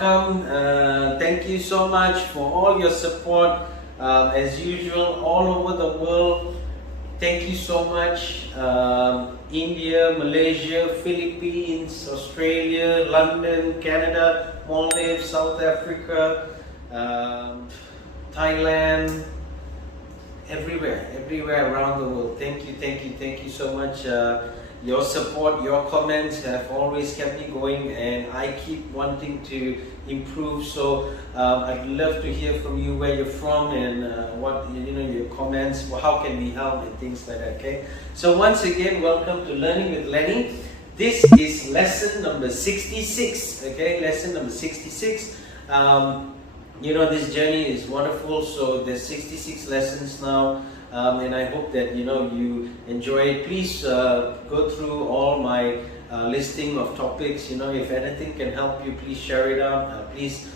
welcome. Thank you so much for all your support. As usual, all over the world. Thank you so much. India, Malaysia, Philippines, Australia, London, Canada, Maldives, South Africa, Thailand, everywhere around the world. Thank you so much. Your support, your comments have always kept me going, and I keep wanting to improve. So I'd love to hear from you, where you're from, and what your comments. How can we help and things like that. Okay. So once again, welcome to Learning with Lenny. This is lesson number 66. Okay, lesson number 66. This journey is wonderful. So there's 66 lessons now. And I hope that you enjoy it. Please go through all my listing of topics. If anything can help you, please share it out. Please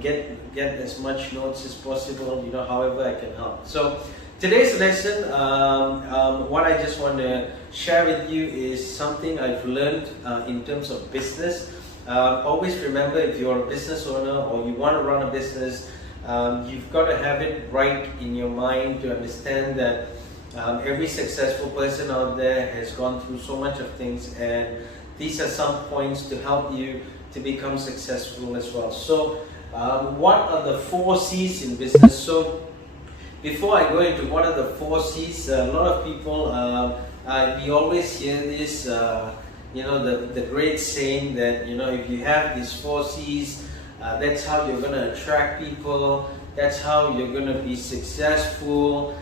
get as much notes as possible. However I can help. So today's lesson, what I just want to share with you is something I've learned in terms of business. Always remember, if you're a business owner or you want to run a business, you've got to have it right in your mind to understand that every successful person out there has gone through so much of things, and these are some points to help you to become successful as well. So what are the 4C's in business? So before I go into what are the 4C's, a lot of people, we always hear this, the great saying that if you have these 4C's, that's how you're going to attract people. That's how you're going to be successful,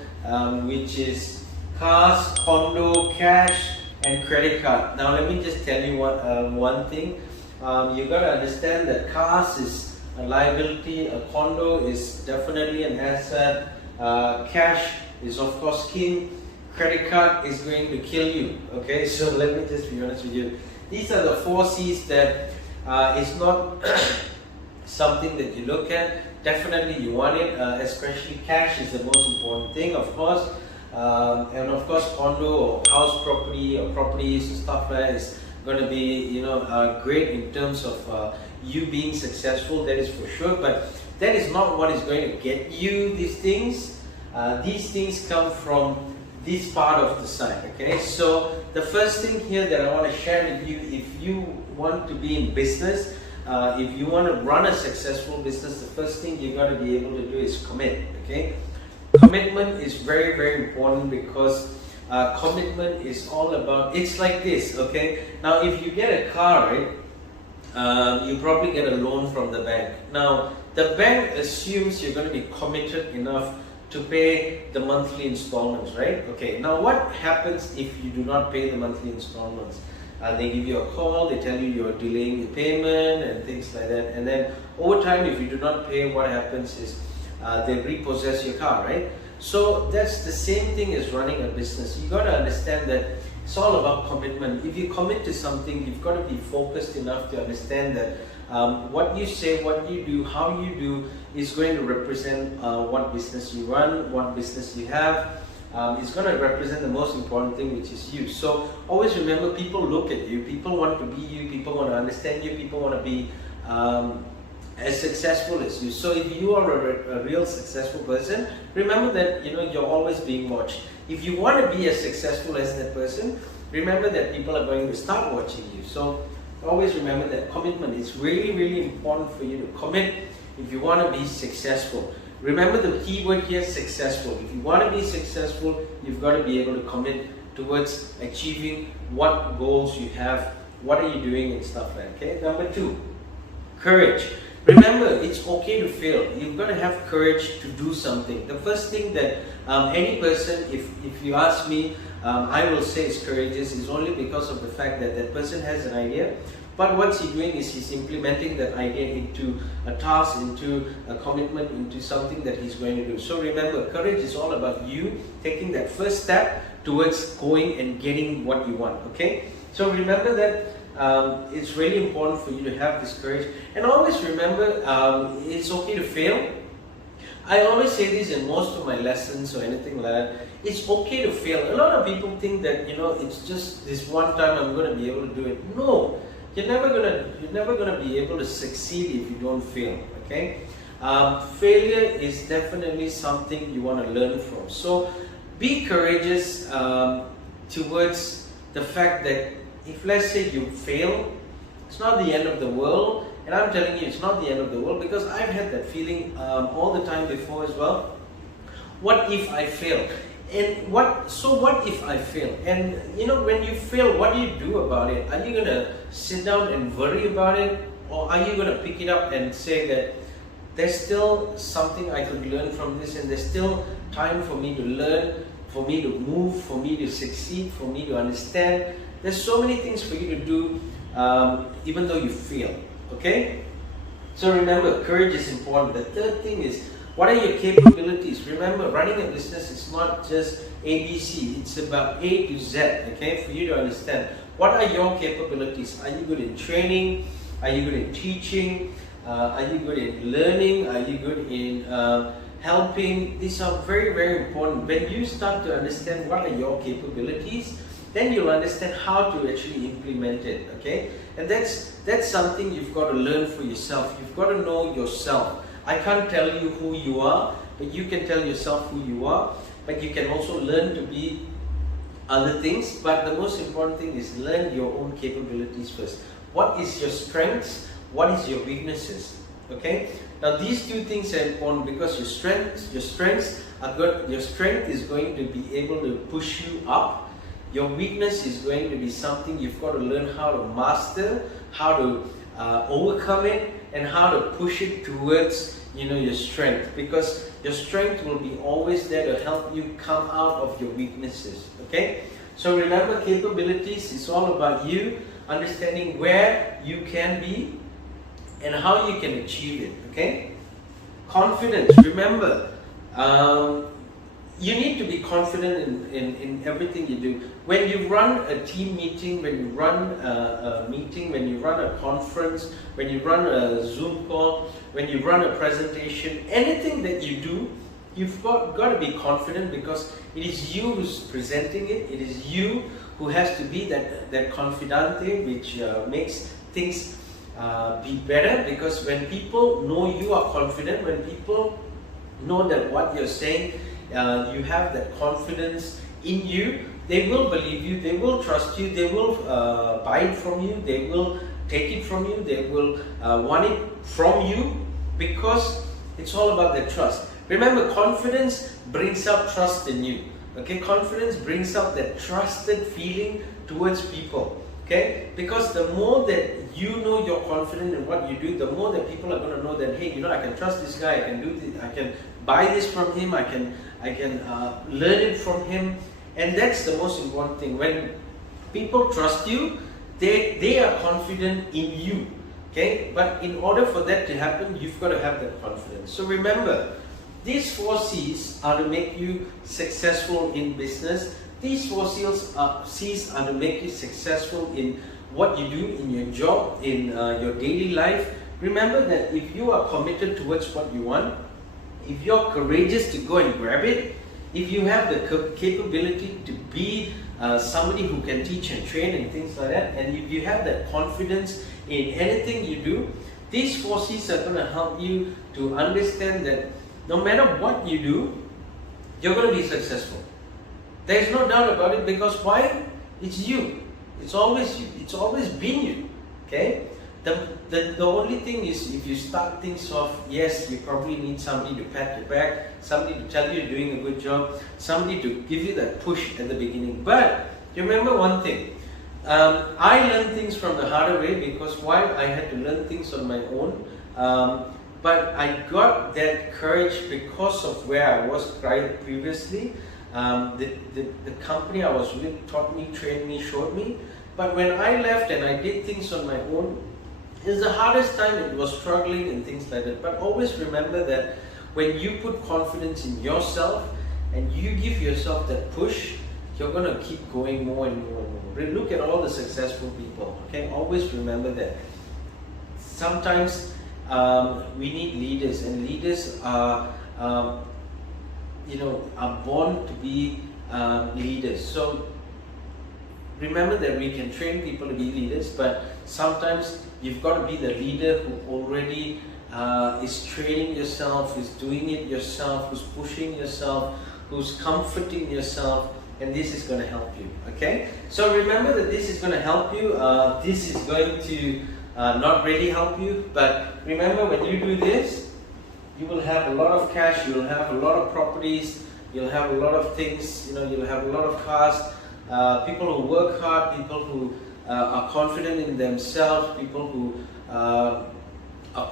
which is cars, condo, cash, and credit card. Now let me just tell you one thing. You got to understand that cars is a liability, a condo is definitely an asset, cash is of course king, credit card is going to kill you. Okay, so let me just be honest with you. These are the 4C's that is not something that you look at. Definitely you want it, especially cash is the most important thing, of course. And of course condo or house property or properties and stuff like that is going to be great in terms of you being successful, that is for sure. But that is not what is going to get you these things. These things come from this part of the side. Okay, so the first thing here that I want to share with you, if you want to be in business, if you want to run a successful business, the first thing you got to be able to do is commit. Okay, commitment is very important, because commitment is all about, it's like this. Okay, now if you get a car, right, you probably get a loan from the bank. Now the bank assumes you're going to be committed enough to pay the monthly installments, right? Okay, now what happens if you do not pay the monthly installments? They give you a call, they tell you you're delaying the payment and things like that, and then over time, if you do not pay, what happens is they repossess your car, right? So that's the same thing as running a business. You got to understand that it's all about commitment. If you commit to something, you've got to be focused enough to understand that what you say, what you do, how you do is going to represent what business you run, what business you have. It's going to represent the most important thing, which is you. So always remember, people look at you, people want to be you, people want to understand you, people want to be as successful as you. So if you are a real successful person, remember that you're always being watched. If you want to be as successful as that person, remember that people are going to start watching you. So always remember that commitment is really important for you to commit if you want to be successful. Remember the key word here, successful. If you want to be successful, you've got to be able to commit towards achieving what goals you have, what are you doing and stuff like that. Okay. Number 2, courage. Remember, it's okay to fail. You've got to have courage to do something. The first thing that any person, if you ask me, I will say is courageous, is only because of the fact that that person has an idea. But what's he doing is he's implementing that idea into a task, into a commitment, into something that he's going to do. So remember, courage is all about you taking that first step towards going and getting what you want. Okay? So remember that it's really important for you to have this courage. And always remember, it's okay to fail. I always say this in most of my lessons or anything like that. It's okay to fail. A lot of people think that, it's just this one time I'm going to be able to do it. No. you're never gonna be able to succeed if you don't fail. Okay, failure is definitely something you want to learn from. So be courageous towards the fact that if, let's say, you fail, it's not the end of the world. And I'm telling you, it's not the end of the world, because I've had that feeling all the time before as well. What if I fail? And what if I fail? And you know, when you fail, what do you do about it? Are you gonna sit down and worry about it, or are you gonna pick it up and say that there's still something I could learn from this, and there's still time for me to learn, for me to move, for me to succeed, for me to understand. There's so many things for you to do, even though you fail. Okay? So remember, courage is important. The third thing is, what are your capabilities? Remember, running a business is not just ABC. It's about A to Z. Okay? For you to understand, what are your capabilities? Are you good in training? Are you good in teaching? Are you good in learning? Are you good in helping? These are very, very important. When you start to understand what are your capabilities, then you'll understand how to actually implement it. Okay? And that's something you've got to learn for yourself. You've got to know yourself. I can't tell you who you are, but you can tell yourself who you are. But you can also learn to be other things. But the most important thing is learn your own capabilities first. What is your strengths? What is your weaknesses? Okay? Now these two things are important, because your strengths are good. Your strength is going to be able to push you up. Your weakness is going to be something you've got to learn how to master, how to overcome it, and how to push it towards, you know, your strength. Because your strength will be always there to help you come out of your weaknesses. Okay? So remember, capabilities is all about you understanding where you can be and how you can achieve it. Okay? Confidence. Remember, you need to be confident in everything you do. When you run a team meeting, when you run a meeting, when you run a conference, when you run a Zoom call, when you run a presentation, anything that you do, you've got to be confident, because it is you who's presenting it. It is you who has to be that confidante, which makes things be better. Because when people know you are confident, when people know that what you're saying, you have that confidence in you, they will believe you, they will trust you, they will buy it from you, they will take it from you, they will want it from you, because it's all about the trust. Remember, confidence brings up trust in you. Okay, confidence brings up that trusted feeling towards people. Okay, because the more that you know you're confident in what you do, the more that people are going to know that, hey, you know, I can trust this guy, I can do this, I can buy this from him, I can learn it from him. And that's the most important thing. When people trust you, they are confident in you. Okay, but in order for that to happen, you've got to have that confidence. So remember, these 4 C's are to make you successful in business. These 4 C's are to make you successful in what you do in your job, in your daily life. Remember that if you are committed towards what you want, if you're courageous to go and grab it, if you have the capability to be somebody who can teach and train and things like that, and if you have that confidence in anything you do, these 4 C's are going to help you to understand that no matter what you do, you're going to be successful. There's no doubt about it, because why? It's you. It's always you. It's always been you. Okay? The only thing is, if you start things off, yes, you probably need somebody to pat your back, somebody to tell you you're doing a good job, somebody to give you that push at the beginning. But remember one thing, I learned things from the harder way, because why? I had to learn things on my own. But I got that courage because of where I was previously. The company I was with taught me, trained me, showed me. But when I left and I did things on my own, it's the hardest time. It was struggling and things like that. But always remember that when you put confidence in yourself and you give yourself that push, you're going to keep going more and more and more. Look at all the successful people. Okay, always remember that. Sometimes we need leaders, and leaders are born to be leaders. So remember that we can train people to be leaders, but sometimes you've got to be the leader who already is training yourself, is doing it yourself, who's pushing yourself, who's comforting yourself, and this is going to help you. Okay, so remember that this is going to help you. This is going to not really help you, but remember, when you do this, you will have a lot of cash, you'll have a lot of properties, you'll have a lot of things, you know, you'll have a lot of cars. People who work hard, people who are confident in themselves, people who are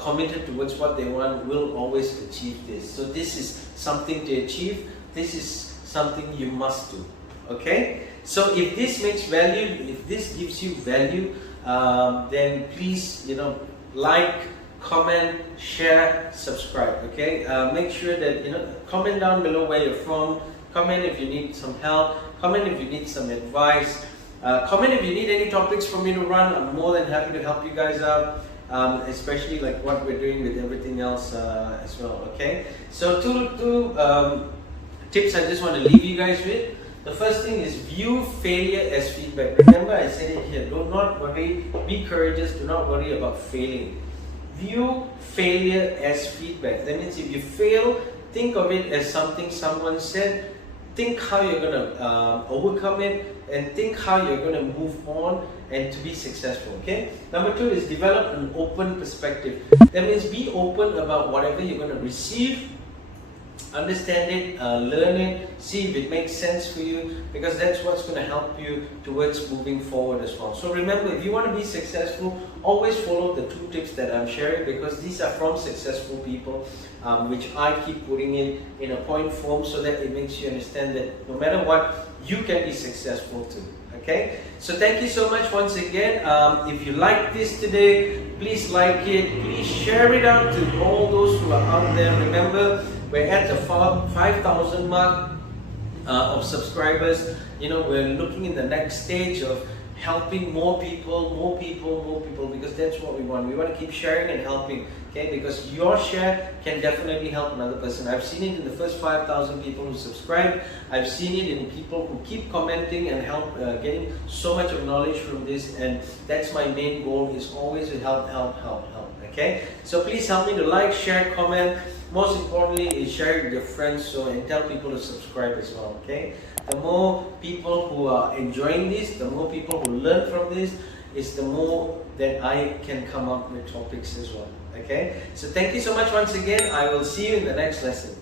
committed towards what they want will always achieve this. So this is something to achieve. This is something you must do. Okay? So if this makes value, if this gives you value, then please, you know, like, comment, share, subscribe. Okay? Make sure that, you know, comment down below where you're from. Comment if you need some help. Comment if you need some advice. Comment if you need any topics for me to run. I'm more than happy to help you guys out, especially like what we're doing with everything else as well. Okay, so two tips I just want to leave you guys with. The first thing is view failure as feedback. Remember, I said it here. Do not worry. Be courageous. Do not worry about failing. View failure as feedback. That means if you fail, think of it as something someone said. Think how you're going to overcome it, and think how you're going to move on and to be successful. Okay. Number two is develop an open perspective. That means be open about whatever you're going to receive. Understand it, learn it, see if it makes sense for you, because that's what's going to help you towards moving forward as well. So remember, if you want to be successful, always follow the two tips that I'm sharing, because these are from successful people, which I keep putting in a point form, so that it makes you understand that no matter what, you can be successful too. Okay, so thank you so much once again. If you like this today, please like it, please share it out to all those who are out there. Remember, we're at the 5,000 mark of subscribers. You know, we're looking in the next stage of helping more people, because that's what we want. We want to keep sharing and helping, okay? Because your share can definitely help another person. I've seen it in the first 5,000 people who subscribe. I've seen it in people who keep commenting and help, getting so much of knowledge from this. And that's my main goal, is always to help. Okay? So please help me to like, share, comment. Most importantly is share it with your friends, and tell people to subscribe as well. Okay? The more people who are enjoying this, the more people who learn from this, is the more that I can come up with topics as well. Okay? So thank you so much once again. I will see you in the next lesson.